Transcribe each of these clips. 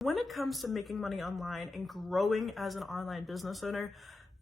When it comes to making money online and growing as an online business owner,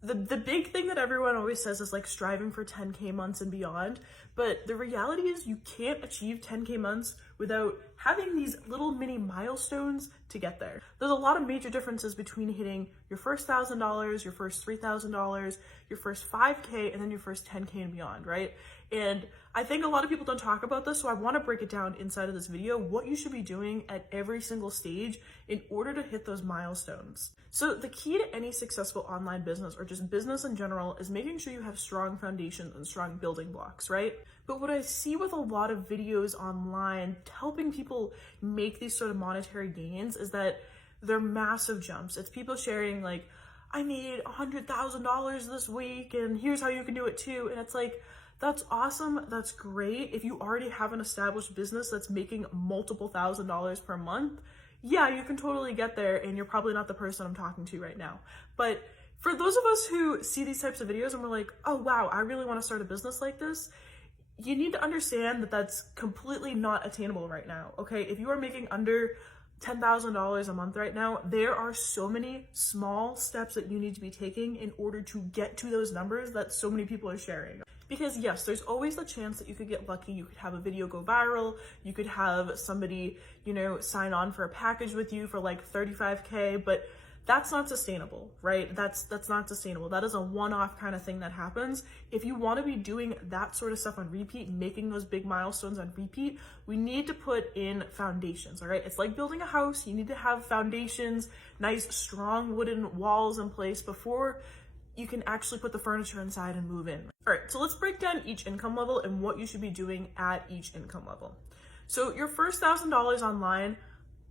the big thing that everyone always says is like striving for 10K months and beyond. But the reality is you can't achieve 10K months without having these little mini milestones to get there. There's a lot of major differences between hitting your first $1,000, your first $3,000, your first 5K, and then your first 10K and beyond, right? And I think a lot of people don't talk about this, so I want to break it down inside of this video, what you should be doing at every single stage in order to hit those milestones. So the key to any successful online business, or just business in general, is making sure you have strong foundations and strong building blocks, right? But what I see with a lot of videos online helping people make these sort of monetary gains is that they're massive jumps. It's people sharing like, I made $100,000 this week and here's how you can do it too. And it's like, that's awesome. That's great. If you already have an established business that's making multiple $1,000s per month, yeah, you can totally get there, and you're probably not the person I'm talking to right now. But for those of us who see these types of videos and we're like, oh wow, I really want to start a business like this, you need to understand that that's completely not attainable right now, okay? If you are making under $10,000 a month right now, there are so many small steps that you need to be taking in order to get to those numbers that so many people are sharing. Because yes, there's always the chance that you could get lucky. You could have a video go viral. You could have somebody, sign on for a package with you for like 35K, but that's not sustainable, right? That's not sustainable. That is a one-off kind of thing that happens. If you want to be doing that sort of stuff on repeat, making those big milestones on repeat, we need to put in foundations, all right? It's like building a house. You need to have foundations, nice, strong wooden walls in place before you can actually put the furniture inside and move in. All right, so let's break down each income level and what you should be doing at each income level. So your first $1,000 online,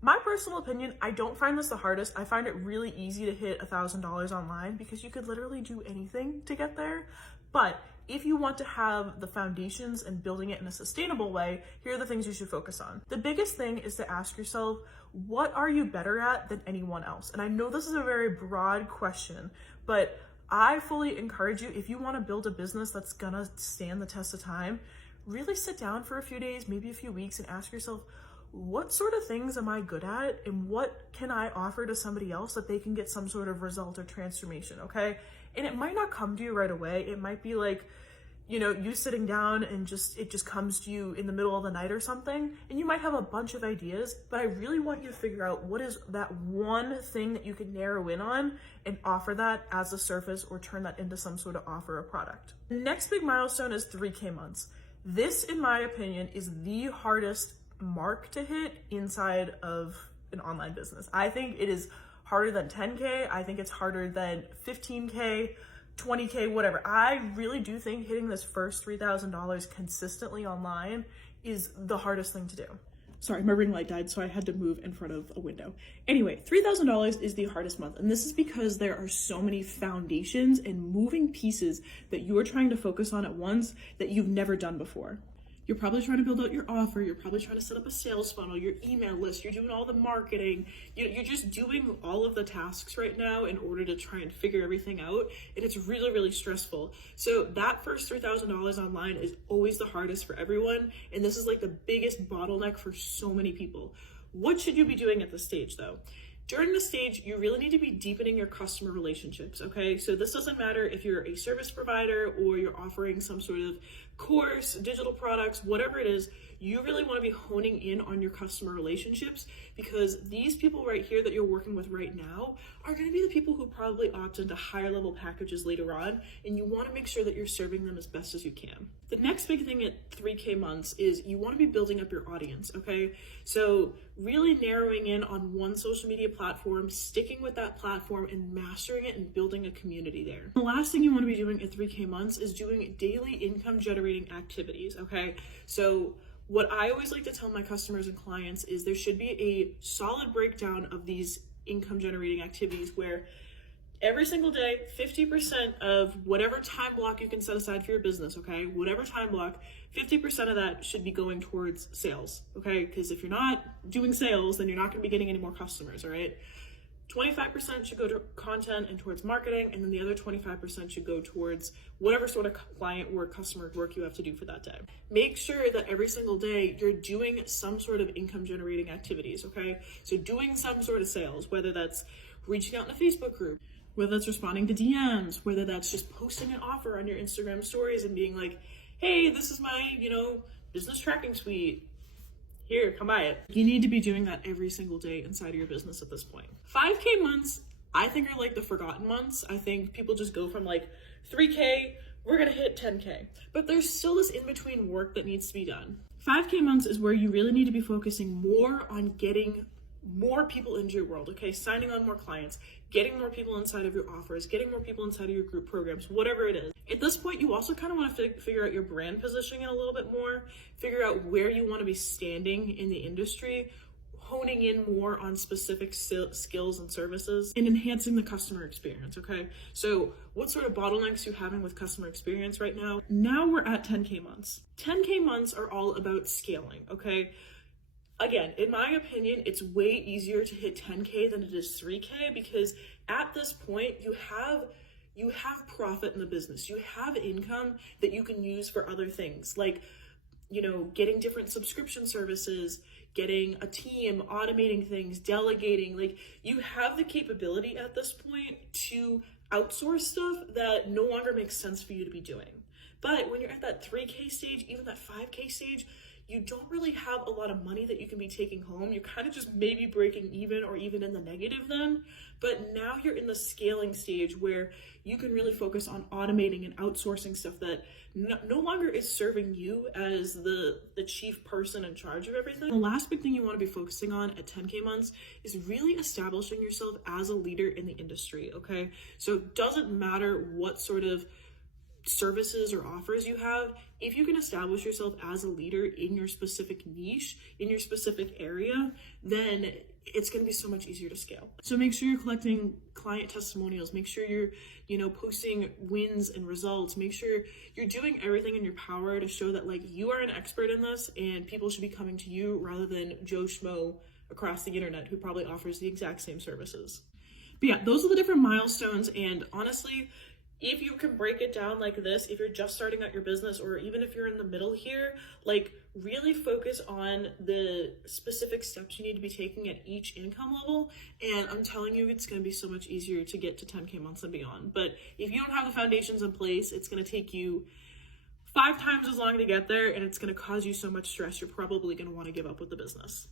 my personal opinion, I don't find this the hardest. I find it really easy to hit $1,000 online because you could literally do anything to get there. But if you want to have the foundations and building it in a sustainable way, here are the things you should focus on. The biggest thing is to ask yourself, what are you better at than anyone else? And I know this is a very broad question, but I fully encourage you, if you want to build a business that's gonna stand the test of time, really sit down for a few days, maybe a few weeks, and ask yourself, what sort of things am I good at and what can I offer to somebody else that they can get some sort of result or transformation, okay? And it might not come to you right away. It might be like, you sitting down and it just comes to you in the middle of the night or something, and you might have a bunch of ideas, but I really want you to figure out what is that one thing that you can narrow in on and offer that as a service or turn that into some sort of offer or product. The next big milestone is 3K months. This, in my opinion, is the hardest mark to hit inside of an online business. I think it is harder than 10K. I think it's harder than 15K. 20K, whatever. I really do think hitting this first $3,000 consistently online is the hardest thing to do. Sorry, my ring light died, so I had to move in front of a window. Anyway, $3,000 is the hardest month, and this is because there are so many foundations and moving pieces that you're trying to focus on at once that you've never done before. You're probably trying to build out your offer. You're probably trying to set up a sales funnel, your email list. You're doing all the marketing. You're just doing all of the tasks right now in order to try and figure everything out. And it's really, really stressful. So that first $3,000 online is always the hardest for everyone. And this is like the biggest bottleneck for so many people. What should you be doing at this stage though? During this stage, you really need to be deepening your customer relationships, okay? So this doesn't matter if you're a service provider or you're offering some sort of course, digital products, whatever it is, you really want to be honing in on your customer relationships, because these people right here that you're working with right now are going to be the people who probably opt into higher level packages later on, and you want to make sure that you're serving them as best as you can. The next big thing at 3K months is you want to be building up your audience, okay? So really narrowing in on one social media platform, sticking with that platform and mastering it and building a community there. The last thing you want to be doing at 3K months is doing daily income generating activities, okay? So what I always like to tell my customers and clients is there should be a solid breakdown of these income generating activities where every single day, 50% of whatever time block you can set aside for your business, okay? Whatever time block, 50% of that should be going towards sales, okay? Because if you're not doing sales, then you're not gonna be getting any more customers, all right? 25% should go to content and towards marketing, and then the other 25% should go towards whatever sort of client work, customer work you have to do for that day. Make sure that every single day you're doing some sort of income generating activities, okay? So doing some sort of sales, whether that's reaching out in a Facebook group, whether that's responding to DMs, whether that's just posting an offer on your Instagram stories and being like, hey, this is my, business tracking suite. Here, come buy it. You need to be doing that every single day inside of your business at this point. 5K months, I think, are like the forgotten months. I think people just go from like 3K, we're gonna hit 10K. But there's still this in-between work that needs to be done. 5K months is where you really need to be focusing more on getting more people into your world, okay? Signing on more clients, getting more people inside of your offers, getting more people inside of your group programs, whatever it is. At this point, you also kind of want to figure out your brand positioning a little bit more, figure out where you want to be standing in the industry, honing in more on specific skills and services, and enhancing the customer experience, okay? So what sort of bottlenecks are you having with customer experience right now? Now we're at 10K months. 10K months are all about scaling, okay? Again, in my opinion, it's way easier to hit 10K than it is 3K, because at this point you have profit in the business. You have income that you can use for other things, like, getting different subscription services, getting a team, automating things, delegating. Like, you have the capability at this point to outsource stuff that no longer makes sense for you to be doing. But when you're at that 3K stage, even that 5K stage, you don't really have a lot of money that you can be taking home. You're kind of just maybe breaking even or even in the negative then. But now you're in the scaling stage where you can really focus on automating and outsourcing stuff that no longer is serving you as the chief person in charge of everything. The last big thing you want to be focusing on at 10K months is really establishing yourself as a leader in the industry, okay? So it doesn't matter what sort of services or offers you have. If you can establish yourself as a leader in your specific niche, in your specific area, then it's going to be so much easier to scale. So make sure you're collecting client testimonials, make sure you're, posting wins and results, make sure you're doing everything in your power to show that, like, you are an expert in this and people should be coming to you rather than Joe Schmo across the internet who probably offers the exact same services. But yeah, those are the different milestones, and honestly, if you can break it down like this, if you're just starting out your business, or even if you're in the middle here, like, really focus on the specific steps you need to be taking at each income level. And I'm telling you, it's going to be so much easier to get to 10K months and beyond. But if you don't have the foundations in place, it's going to take you 5 times as long to get there, and it's going to cause you so much stress, you're probably going to want to give up with the business.